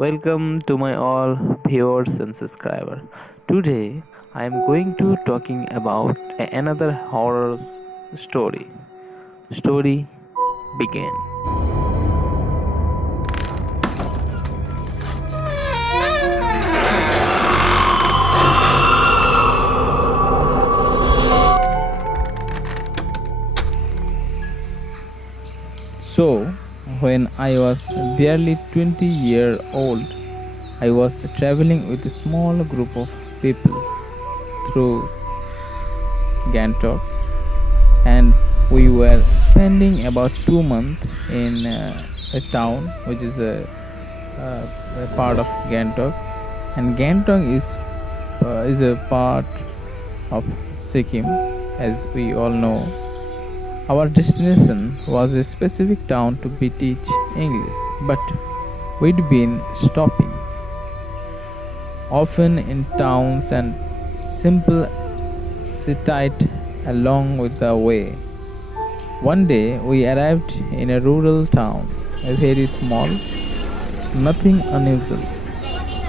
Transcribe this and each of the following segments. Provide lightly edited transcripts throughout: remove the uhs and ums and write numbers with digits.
Welcome to my all viewers and subscribers. Today I am going to talking about another horror story. Story begin. So, when I was barely 20-year old, I was traveling with a small group of people through Gangtok, and we were spending about 2 months in a town which is a part of Gangtok, and Gangtok is a part of Sikkim, as we all know. Our destination was a specific town to be teach English, but we'd been stopping often in towns and simple cities along with the way. One day we arrived in a rural town, a very small, nothing unusual.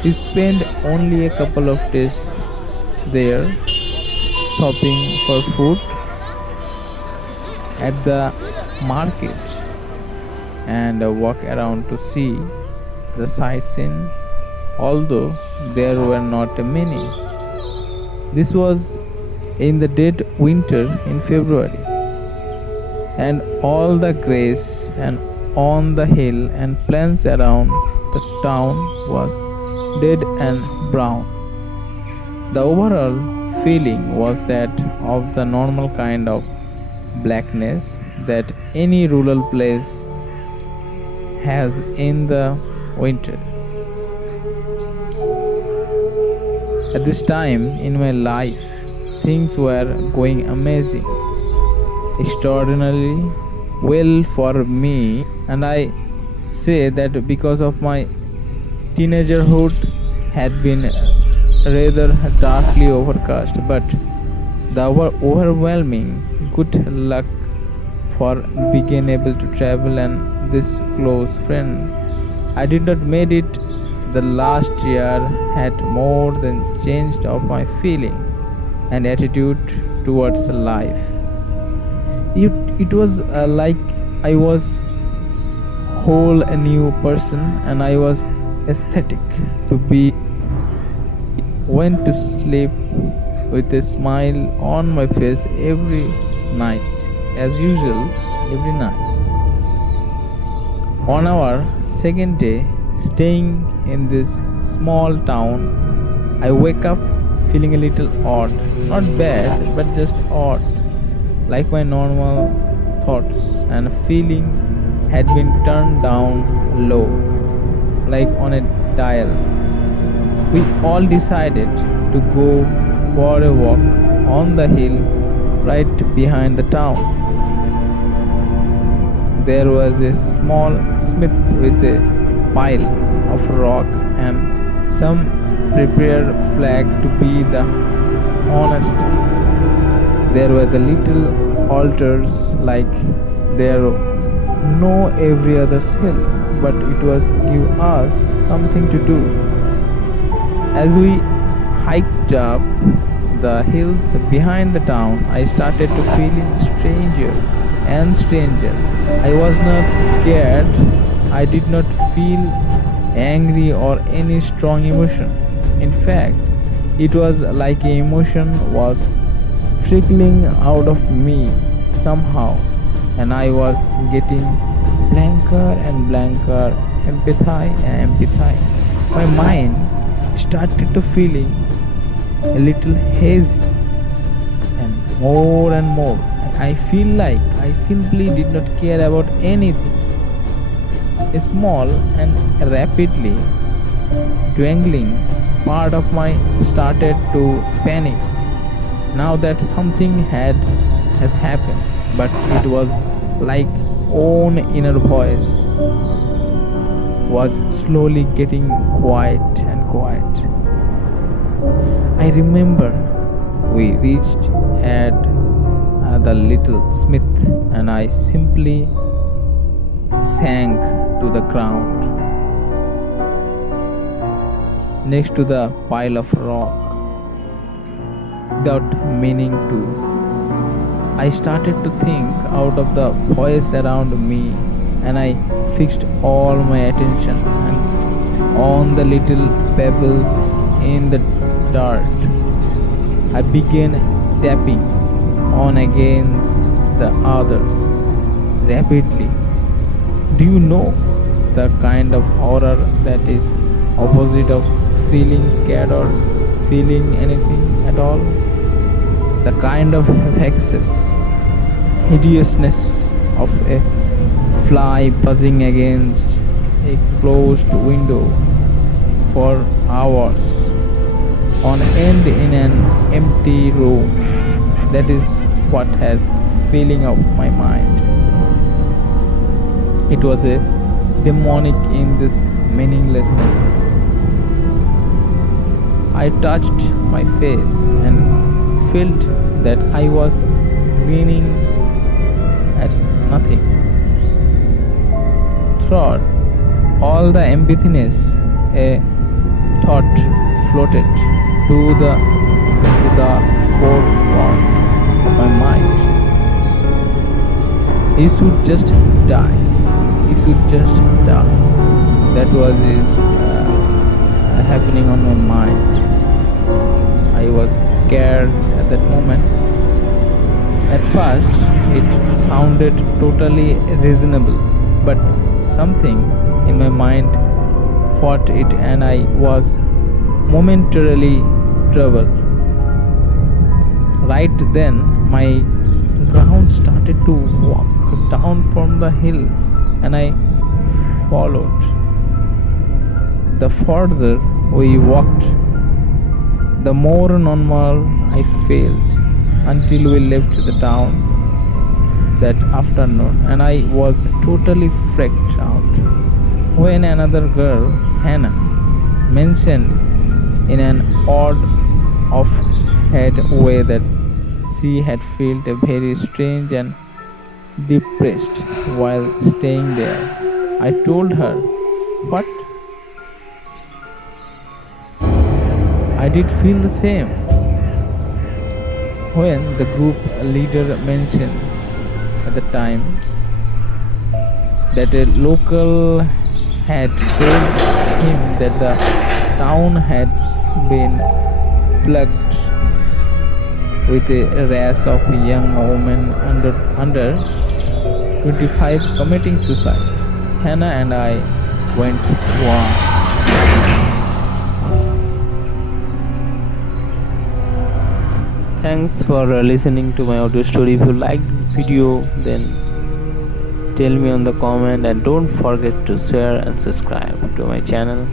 We spent only a couple of days there shopping for food at the market and walk around to see the sightseeing, although there were not many. This was in the dead winter in February, and all the grass and on the hill and plants around the town was dead and brown. The overall feeling was that of the normal kind of blackness that any rural place has in the winter. At this time in my life, things were going amazing, extraordinarily well for me, and I say that because of my teenagerhood had been rather darkly overcast, but the overwhelming good luck for being able to travel and this close friend I did not made it the last year had more than changed of my feeling and attitude towards life. It was like I was whole a new person, and I was aesthetic to be went to sleep with a smile on my face every night, as usual, every night. On our second day staying in this small town, I wake up feeling a little odd, not bad, but just odd, like my normal thoughts and feeling had been turned down low, like on a dial. We all decided to go for a walk on the hill right behind the town. There was a small smith with a pile of rock and some prepared flag to be the honest. There were the little altars like there no every other hill, but it was give us something to do. As we hiked up the hills behind the town, I started to feeling stranger and stranger. I was not scared. I did not feel angry or any strong emotion. In fact, it was like an emotion was trickling out of me somehow, and I was getting blanker and blanker, empathy and empathy. My mind started to feeling a little hazy, and more. I feel like I simply did not care about anything. A small and rapidly dwindling part of my started to panic. Now that something has happened, but it was like own inner voice was slowly getting quiet and quiet. I remember we reached at the little smith, and I simply sank to the ground. next to the pile of rock without meaning to. I started to think out of the voice around me, and I fixed all my attention on the little pebbles in the dirt. I began tapping on against the other rapidly. Do you know the kind of horror that is opposite of feeling scared or feeling anything at all? The kind of vexes, hideousness of a fly buzzing against a closed window for hours on end in an empty room. That is what has filling up my mind. It was a demonic in this meaninglessness. I touched my face and felt that I was grinning at nothing. Throughout all the emptiness, a thought floated to the forefront of my mind. He should just die. He should just die. That was happening on my mind. I was scared at that moment. At first, it sounded totally reasonable, but something in my mind fought it, and I was momentarily troubled. Right then, my ground started to walk down from the hill, and I followed. The further we walked, the more normal I felt until we left the town that afternoon, and I was totally freaked out when another girl, Hannah, mentioned in an odd off-head way that she had felt very strange and depressed while staying there. I told her, "What? I did feel the same." When the group leader mentioned at the time that a local had told him that the town had been plagued with a rash of young women under 25 committing suicide, Hannah and I went wow. Thanks for listening to my audio story. If you like this video, then tell me on the comment, and don't forget to share and subscribe to my channel.